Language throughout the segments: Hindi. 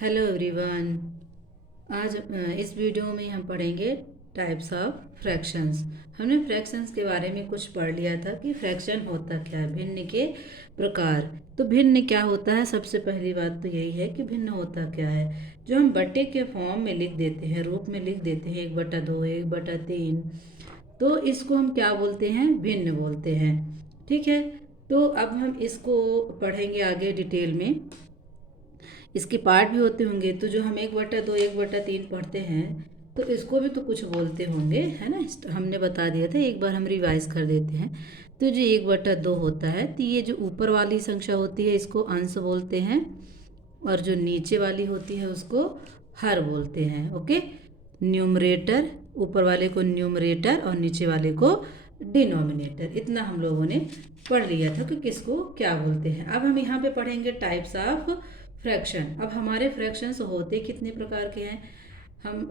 Hello everyone. आज इस वीडियो में हम पढ़ेंगे टाइप्स ऑफ फ्रैक्शंस। हमने फ्रैक्शंस के बारे में कुछ पढ़ लिया था कि फ्रैक्शन होता क्या है, भिन्न के प्रकार। तो भिन्न क्या होता है, सबसे पहली बात तो यही है कि भिन्न होता क्या है। जो हम बट्टे के फॉर्म में लिख देते हैं, रूप में लिख देते हैं 1/2, 1/3, तो इसको हम क्या बोलते हैं, भिन्न बोलते हैं। ठीक है। तो अब हम इसको पढ़ेंगे आगे डिटेल में। इसके पार्ट भी होते होंगे, तो जो हम 1/2, 1/3 पढ़ते हैं तो इसको भी तो कुछ बोलते होंगे, है ना। हमने बता दिया था, एक बार हम रिवाइज कर देते हैं। तो जो 1/2 होता है, तो ये जो ऊपर वाली संख्या होती है इसको अंश बोलते हैं, और जो नीचे वाली होती है उसको हर बोलते हैं। ओके। न्यूमरेटर, ऊपर वाले को न्यूमरेटर और नीचे वाले को डिनोमिनेटर। इतना हम लोगों ने पढ़ लिया था कि किसको क्या बोलते हैं। अब हम यहाँ पे पढ़ेंगे टाइप्स ऑफ फ्रैक्शन। अब हमारे फ्रैक्शंस होते कितने प्रकार के हैं, हम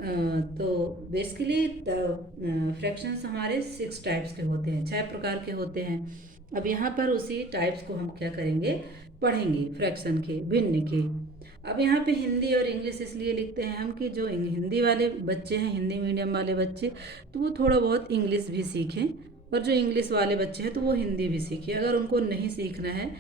तो बेसिकली फ्रैक्शंस हमारे 6 टाइप्स के होते हैं, 6 प्रकार के होते हैं। अब यहाँ पर उसी टाइप्स को हम क्या करेंगे, पढ़ेंगे, फ्रैक्शन के, भिन्न के। अब यहाँ पे हिंदी और इंग्लिश इसलिए लिखते हैं हम कि जो हिंदी वाले बच्चे हैं, हिंदी मीडियम वाले बच्चे, तो वो थोड़ा बहुत इंग्लिश भी सीखें, और जो इंग्लिश वाले बच्चे हैं तो वो हिंदी भी सीखें। अगर उनको नहीं सीखना है,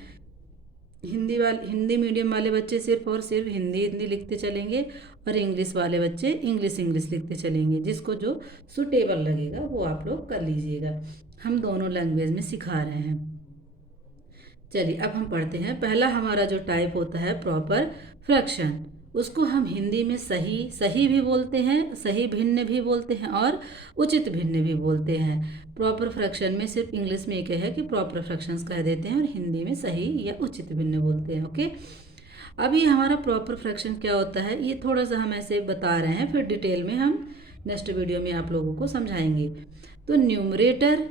हिंदी मीडियम वाले बच्चे सिर्फ और सिर्फ हिंदी हिंदी लिखते चलेंगे, और इंग्लिश वाले बच्चे इंग्लिश इंग्लिश लिखते चलेंगे। जिसको जो सुटेबल लगेगा वो आप लोग कर लीजिएगा। हम दोनों लैंग्वेज में सिखा रहे हैं। चलिए अब हम पढ़ते हैं। पहला हमारा जो टाइप होता है प्रॉपर फ्रैक्शन, उसको हम हिंदी में सही सही भी बोलते हैं, सही भिन्न भी बोलते हैं, और उचित भिन्न भी बोलते हैं। प्रॉपर फ्रैक्शन में सिर्फ इंग्लिश में एक है कि प्रॉपर फ्रैक्शंस कह देते हैं, और हिंदी में सही या उचित भिन्न बोलते हैं। ओके। अब ये हमारा प्रॉपर फ्रैक्शन क्या होता है, ये थोड़ा सा हम ऐसे बता रहे हैं, फिर डिटेल में हम नेक्स्ट वीडियो में आप लोगों को समझाएंगे। तो न्यूमरेटर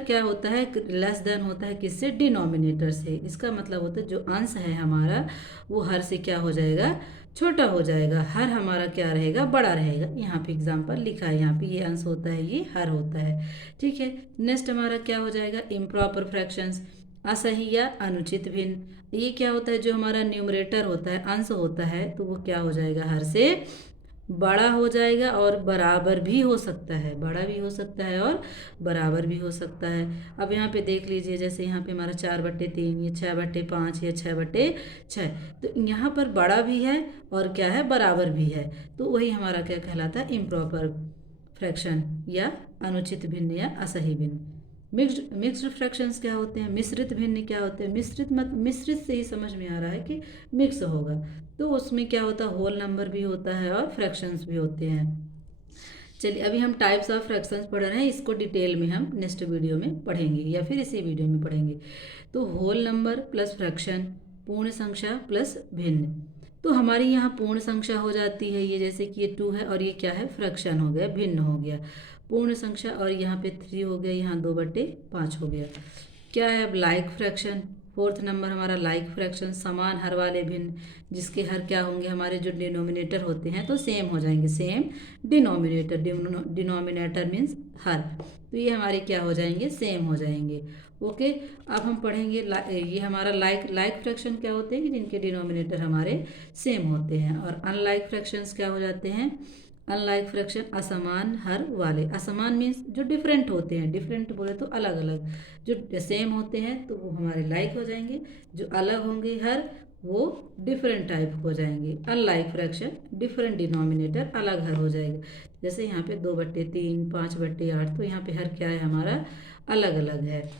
क्या होता है, लेस देन होता है किससे, डिनोमिनेटर से। इसका मतलब होता है जो अंश है हमारा वो हर से क्या हो जाएगा, छोटा हो जाएगा। हर हमारा क्या रहेगा, बड़ा रहेगा। यहाँ पे एग्जाम्पल लिखा है, यहाँ पे ये अंश होता है, ये हर होता है। ठीक है। नेक्स्ट हमारा क्या हो जाएगा, इम्प्रॉपर फ्रैक्शंस, असही या अनुचित भिन्न। ये क्या होता है, जो हमारा न्यूमरेटर होता है, अंश होता है, तो वो क्या हो जाएगा, हर से बड़ा हो जाएगा, और बराबर भी हो सकता है, बड़ा भी हो सकता है और बराबर भी हो सकता है। अब यहाँ पे देख लीजिए, जैसे यहाँ पे हमारा 4/3, ये 6/5, या 6/6, तो यहाँ पर बड़ा भी है और क्या है, बराबर भी है। तो वही हमारा क्या कहलाता है, इम्प्रॉपर फ्रैक्शन, या अनुचित भिन्न या असही भिन्न। मिक्स्ड फ्रैक्शंस क्या होते हैं, मिश्रित भिन्न क्या होते हैं। मिश्रित से ही समझ में आ रहा है कि मिक्स होगा, तो उसमें क्या होता है, होल नंबर भी होता है और फ्रैक्शंस भी होते हैं। चलिए अभी हम टाइप्स ऑफ फ्रैक्शंस पढ़ रहे हैं, इसको डिटेल में हम नेक्स्ट वीडियो में पढ़ेंगे, या फिर इसी वीडियो में पढ़ेंगे। तो होल नंबर प्लस फ्रैक्शन, पूर्ण संख्या प्लस भिन्न। तो हमारी यहाँ पूर्ण संख्या हो जाती है, ये जैसे कि ये 2 है, और ये क्या है, फ्रैक्शन हो गया, भिन्न हो गया। पूर्ण संख्या, और यहाँ पे 3 हो गया, यहाँ 2/5 हो गया। क्या है अब, लाइक फ्रैक्शन। फोर्थ नंबर हमारा लाइक फ्रैक्शन, समान हर वाले भिन्न, जिसके हर क्या होंगे, हमारे जो डिनोमिनेटर होते हैं तो सेम हो जाएंगे, सेम डिनोमिनेटर। डिनोमिनेटर मीन्स हर, तो ये हमारे क्या हो जाएंगे, सेम हो जाएंगे। ओके। अब हम पढ़ेंगे ये हमारा लाइक फ्रैक्शन क्या होते हैं कि जिनके डिनोमिनेटर हमारे सेम होते हैं। और अनलाइक फ्रैक्शंस क्या हो जाते हैं, अनलाइक फ्रैक्शन असमान हर वाले। असमान मीन्स जो डिफरेंट होते हैं, डिफरेंट बोले तो अलग अलग। जो सेम होते हैं तो वो हमारे लाइक हो जाएंगे, जो अलग होंगे हर, वो डिफरेंट टाइप हो जाएंगे। अनलाइक फ्रैक्शन, डिफरेंट डिनोमिनेटर, अलग हर हो जाएगा। जैसे यहाँ पे 2/3, 5/8, तो यहाँ पे हर क्या है हमारा, अलग अलग है।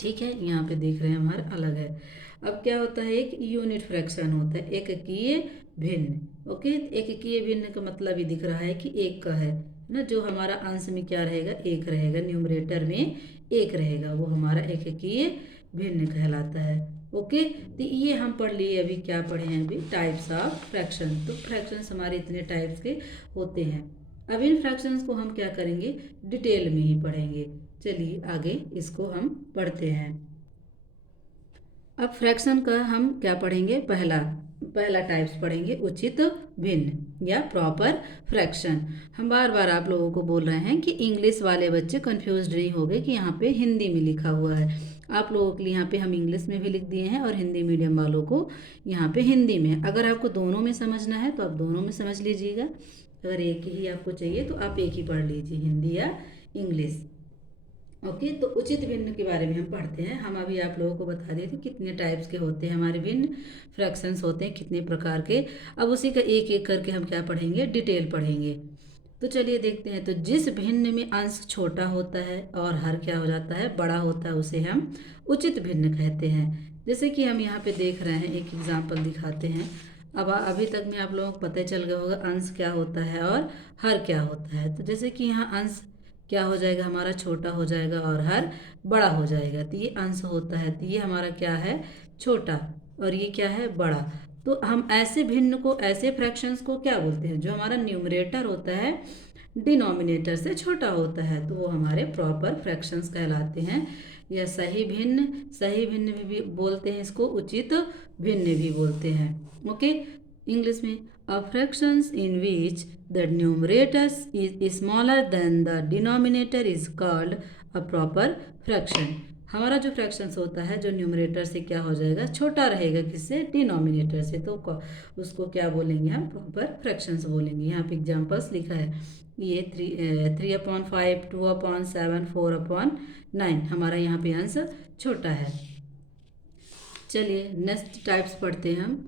ठीक है, यहाँ पे देख रहे हैं हमारा अलग है। अब क्या होता है, एक यूनिट फ्रैक्शन होता है, एककीय भिन्न। ओके। एककीय भिन्न का मतलब ही दिख रहा है कि एक का है ना, जो हमारा अंश में क्या रहेगा, एक रहेगा, न्यूमरेटर में एक रहेगा, वो हमारा एककीय भिन्न कहलाता है। ओके। तो ये हम पढ़ लिए, अभी क्या पढ़े हैं, अभी टाइप्स ऑफ फ्रैक्शन। तो फ्रैक्शंस हमारे इतने टाइप्स के होते हैं। अब इन फ्रैक्शंस को हम क्या करेंगे, डिटेल में ही पढ़ेंगे। चलिए आगे इसको हम पढ़ते हैं। अब फ्रैक्शन का हम क्या पढ़ेंगे, पहला पहला टाइप्स पढ़ेंगे, उचित भिन्न या प्रॉपर फ्रैक्शन। हम बार बार आप लोगों को बोल रहे हैं कि इंग्लिश वाले बच्चे कंफ्यूज नहीं हो गए कि यहाँ पे हिंदी में लिखा हुआ है। आप लोगों के लिए यहाँ पे हम इंग्लिश में भी लिख दिए हैं और हिंदी मीडियम वालों को यहाँ पे हिंदी में। अगर आपको दोनों में समझना है तो आप दोनों में समझ लीजिएगा, अगर एक ही आपको चाहिए तो आप एक ही पढ़ लीजिए, हिंदी या इंग्लिश। ओके, तो उचित भिन्न के बारे में हम पढ़ते हैं। हम अभी आप लोगों को बता दिए थे कितने टाइप्स के होते हैं हमारे भिन्न, फ्रैक्शंस होते हैं कितने प्रकार के। अब उसी का एक एक करके हम क्या पढ़ेंगे, डिटेल पढ़ेंगे। तो चलिए देखते हैं। तो जिस भिन्न में अंश छोटा होता है और हर क्या हो जाता है, बड़ा होता है, उसे हम उचित भिन्न कहते हैं। जैसे कि हम यहाँ पे देख रहे हैं, एक एग्जाम्पल दिखाते हैं। अब अभी तक में आप लोगों को पता चल गया होगा अंश क्या होता है और हर क्या होता है। तो जैसे कि यहाँ अंश क्या हो जाएगा, हमारा छोटा हो जाएगा और हर बड़ा हो जाएगा। तो ये अंश होता है, तो ये हमारा क्या है, छोटा, और ये क्या है, बड़ा। तो हम ऐसे भिन्न को, ऐसे फ्रैक्शंस को क्या बोलते हैं, जो हमारा न्यूमरेटर होता है डिनोमिनेटर से छोटा होता है, तो वो हमारे प्रॉपर फ्रैक्शंस कहलाते हैं। या सही भिन्न, सही भिन्न भी बोलते हैं इसको, उचित भिन्न भी बोलते हैं। ओके, इंग्लिश में a fractions in which the numerator is smaller than the denominator is called a proper fraction। हमारा जो फ्रैक्शंस होता है, जो न्यूमरेटर से क्या हो जाएगा, छोटा रहेगा, किससे, डिनोमिनेटर से, तो उसको क्या बोलेंगे, हम प्रॉपर फ्रैक्शंस बोलेंगे। यहाँ पे एग्जांपल्स लिखा है, ये 3/5, 2/7, 4/9, हमारा यहाँ पे आंसर छोटा है। चलिए नेक्स्ट टाइप्स पढ़ते हैं हम।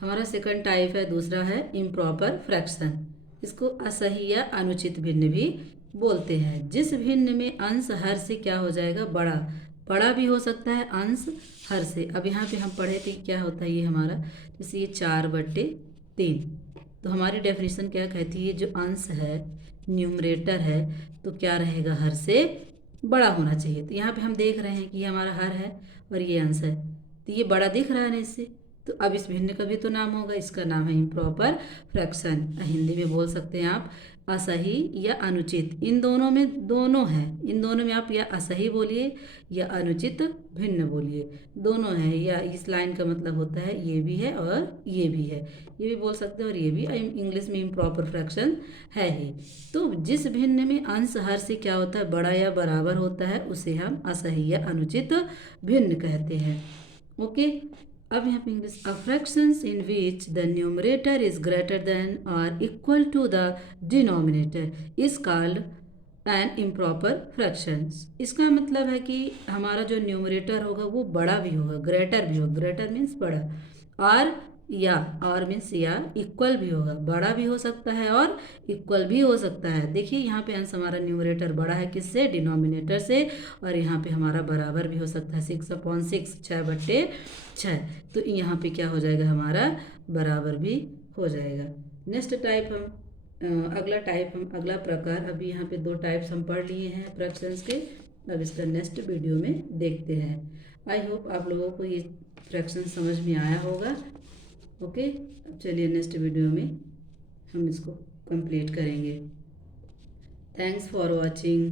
हमारा सेकंड टाइप है, दूसरा है इम्प्रॉपर फ्रैक्शन। इसको असही या अनुचित भिन्न भी बोलते हैं। जिस भिन्न में अंश हर से क्या हो जाएगा, बड़ा, बड़ा भी हो सकता है अंश हर से। अब यहाँ पे हम पढ़े थे क्या होता है ये हमारा, जैसे ये 4/3, तो हमारी डेफिनेशन क्या कहती है, जो अंश है, न्यूमरेटर है, तो क्या रहेगा, हर से बड़ा होना चाहिए। तो यहाँ पे हम देख रहे हैं कि ये हमारा हर है और ये अंश है, तो ये बड़ा दिख रहा है ना इससे, तो अब इस भिन्न का भी तो नाम होगा, इसका नाम है इम्प्रॉपर फ्रैक्शन। हिंदी में बोल सकते हैं आप असही या अनुचित, इन दोनों में, दोनों है, इन दोनों में आप या असही बोलिए या अनुचित भिन्न बोलिए, दोनों है। या इस लाइन का मतलब होता है ये भी है और ये भी है, ये भी बोल सकते हैं और ये भी, इंग्लिश में इम्प्रॉपर फ्रैक्शन है ही। तो जिस भिन्न में अंश हर से क्या होता है, बड़ा या बराबर होता है, उसे हम असही या अनुचित भिन्न कहते हैं। ओके, अब यहाँ पे English, a fractions in which the numerator is greater than और equal to the denominator is called an improper fractions. इसका मतलब है कि हमारा जो न्यूमरेटर होगा वो बड़ा भी होगा, ग्रेटर भी होगा, ग्रेटर मीन्स बड़ा, और या, और मीन्स या, इक्वल भी होगा, बड़ा भी हो सकता है और इक्वल भी हो सकता है। देखिए यहाँ पे अंश हमारा न्यूमरेटर बड़ा है, किससे, डिनोमिनेटर से, और यहाँ पे हमारा बराबर भी हो सकता है, 6/6, 6/6, तो यहाँ पे क्या हो जाएगा, हमारा बराबर भी हो जाएगा। नेक्स्ट टाइप हम अगला टाइप, हम अगला प्रकार, अभी यहाँ पे 2 टाइप्स हम पढ़ लिए हैं फ्रैक्शंस के। अब इसका नेक्स्ट वीडियो में देखते हैं। आई होप आप लोगों को ये फ्रैक्शन समझ में आया होगा। ओके, अब चलिए नेक्स्ट वीडियो में हम इसको कंप्लीट करेंगे। Thanks for watching.